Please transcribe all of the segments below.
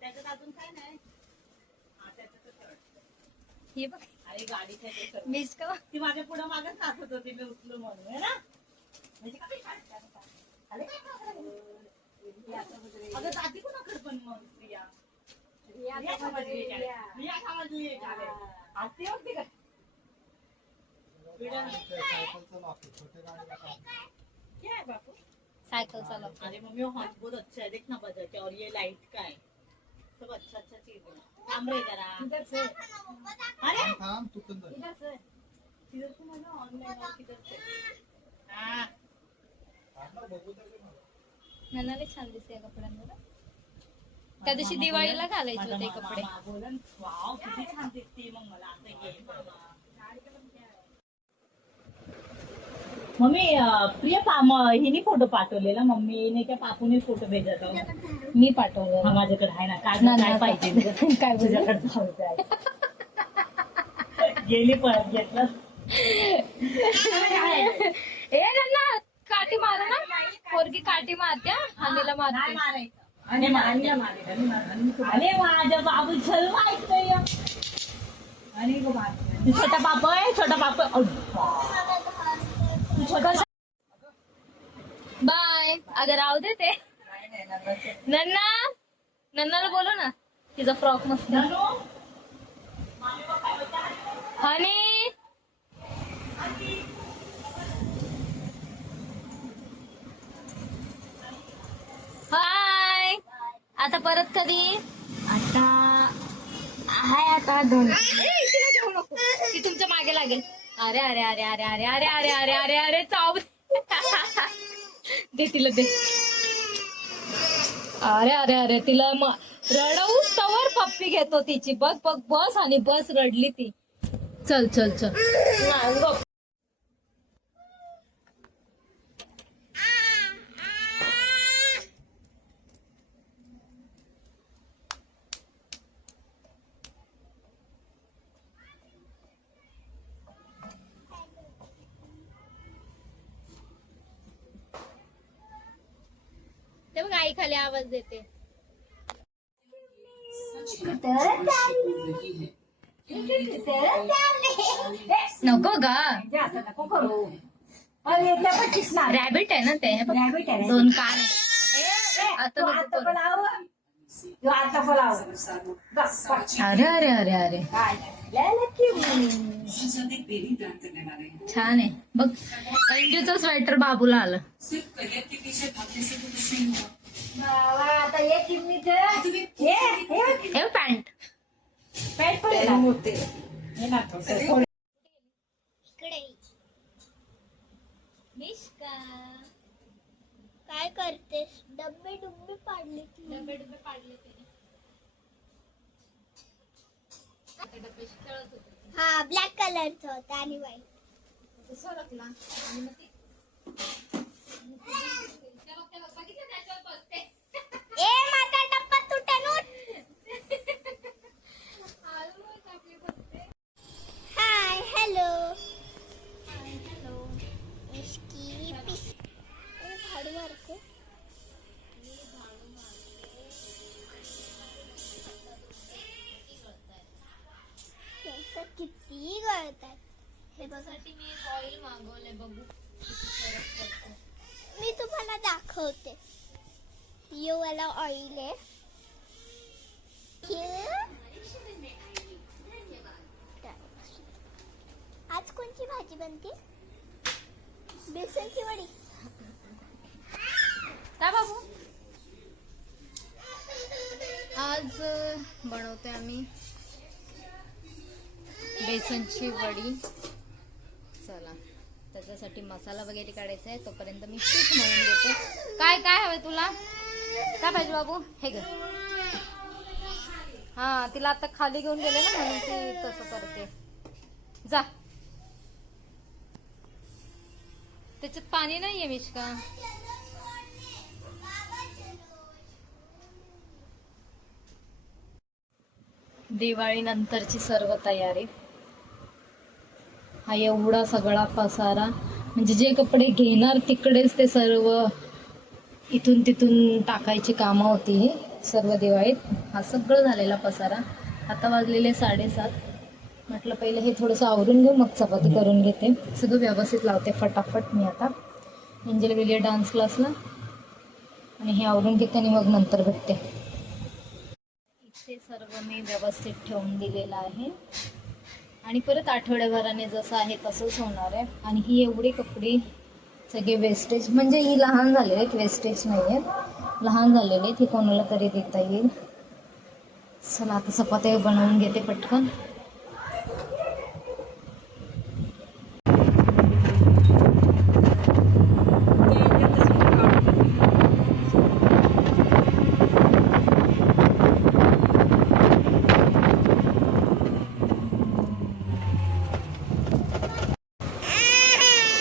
त्याच्यात अजून काय नाही. हे बघ अरे गाडीच्या मिस का ती माझ्या पुढे मागच नाचत होती मी उचलू म्हणून है ना. अगं जाती कोणाकडे पण मग प्रिया समजली आरती होती का क्या है बापू सायकल चालव. अरे मम्मी हॉर्न बहुत अच्छा है देखना बजा के और ये लाइट का है सब अच्छा अच्छा चीज है. थांब रे जरा इधर से अरे थांब तू इधर से मला ऑनलाइन और किधर से हां नन्नाले छान दिसते या कपड्यांवर. त्या दिवशी दिवाळीला घालायचे होते कपडे. बोलन वाव किती छान दिसते. मग मला आता ये मम्मी प्रिया हिने फोटो पाठवलेला मम्मीने क्या पापूने फोटो भेजा था. मी पाठवलं. हा माझ्याकडे आहे ना काय पाहिजे काय तुझ्याकडे गेली पळत घेतलं. ए नन्ना काठी मार ना. पोरगी काठी मारत्या हानीला मारते. अरे माझ्या बाबू छल ऐकतोय. आणि छोटा पाप आहे छोटा पाप. बाय. अगं राहू दे ते. नन्ना नन्नाला बोलो ना. तिचा फ्रॉक मस्त हनी. हाय. आता परत कधी. आता हाय आता 2. ती तुमच्या मागे लागेल. अरे अरे अरे अरे अरे अरे अरे अरे अरे अरे चाव. दे तिला दे. अरे अरे अरे तिला रडवूस तवर पप्पी घेतो तिची. बघ बघ बस आणि बस रडली ती. चल चल चल. ते बघ आई खाली आवाज देते. नको गा. नको करू. रॅबिट आहे ना ते. रॅबिट आहे. 2 कान आहे. आता नको करू. अरे अरे अरे अरे छान आहे बघ. अंजूचं स्वेटर बाबूला आलं. हे पॅन्ट काय करतेस. डब्बे डुब्बे पाडले. डबे डबे पाडले डबे खेळत होते. हा ब्लॅक कलरचा होता आणि व्हाईट. सरकला आणि मग बघितलं त्याच्यावर बसते. ए माझा डब्बा तुटेल. Hi hello. Hi hello. इसकी पिस झाडू मारते. किती गळतात. हे बघासाठी मी एक ऑइल मागवलंय. बघू किती फरक पडतो. मी तुम्हाला दाखवते. ये वाला ऑइल आहे. आज कोणची भाजी बनते. बेसनची वडी. काय बाबू आज बनवतोय आम्ही बेसनची वडी. चला त्याच्यासाठी मसाला वगैरे काढायचा आहे. तोपर्यंत मी पीठ मळून घेते. काय काय हवंय तुला. काय पाहिजे बाबू. हे घे. हा तिला आता खाली घेऊन गेले ना म्हणून ती तसं करते. जा. त्याच्यात पाणी नाहीये मिश्का. दिवाळी नंतरची सर्व तयारी. हा एवढा सगळा पसारा, म्हणजे जे कपडे घेणार तिकडेच ते सर्व इथून तिथून टाकायची कामं होती ही सर्व दिवाळीत. हा सगळं झालेला पसारा. आता वाजलेले 7:30. म्हटलं पहिले हे थोडंसं आवरून घेऊ, मग चपाती करून घेते. सगळं व्यवस्थित लावते फटाफट मी आता. एंजल गेली डान्स क्लासला आणि हे आवरून घेते आणि मग नंतर भेटते. इथे सर्व मी व्यवस्थित ठेवून दिलेलं आहे आणि परत आठवड्याभराने जसं आहे तसंच होणार आहे. आणि ही एवढी कपडे सगळे वेस्टेज, म्हणजे ही लहान झालेली आहेत, वेस्टेज नाही आहेत, लहान झालेले आहेत, ही कोणाला तरी देता येईल. चला आता चपात्या बनवून घेते पटकन.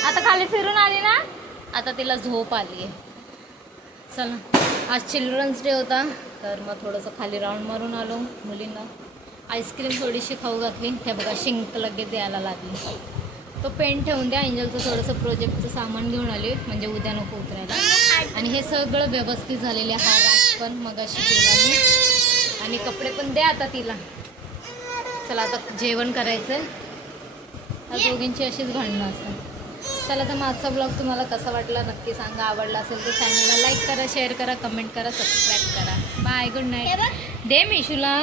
आता खाली फिरून आली ना, आता तिला झोप आली आहे. चला आज चिल्ड्रन्स डे होता, तर मग थोडंसं खाली राऊंड मारून आलो. मुलींना आईस्क्रीम थोडीशी खाऊ घातली. हे बघा शिंक लगेच यायला लागली. तो पेन ठेवून द्या. एंजलचं थोडंसं प्रोजेक्टचं सामान घेऊन आले, म्हणजे उद्या नको उतरायला. आणि हे सगळं व्यवस्थित झालेले. हा रॅक पण मग अशी केला मी, आणि कपडे पण द्या आता तिला. चला आता जेवण करायचं आहे. या दोघींची अशीच भांडणं असतात. चला तर माझा ब्लॉग तुम्हाला कसा वाटला नक्की सांगा. आवडला असेल तर चॅनलला लाईक करा, शेअर करा, कमेंट करा, सबस्क्राईब करा. Bye, good night. दे मिशूला.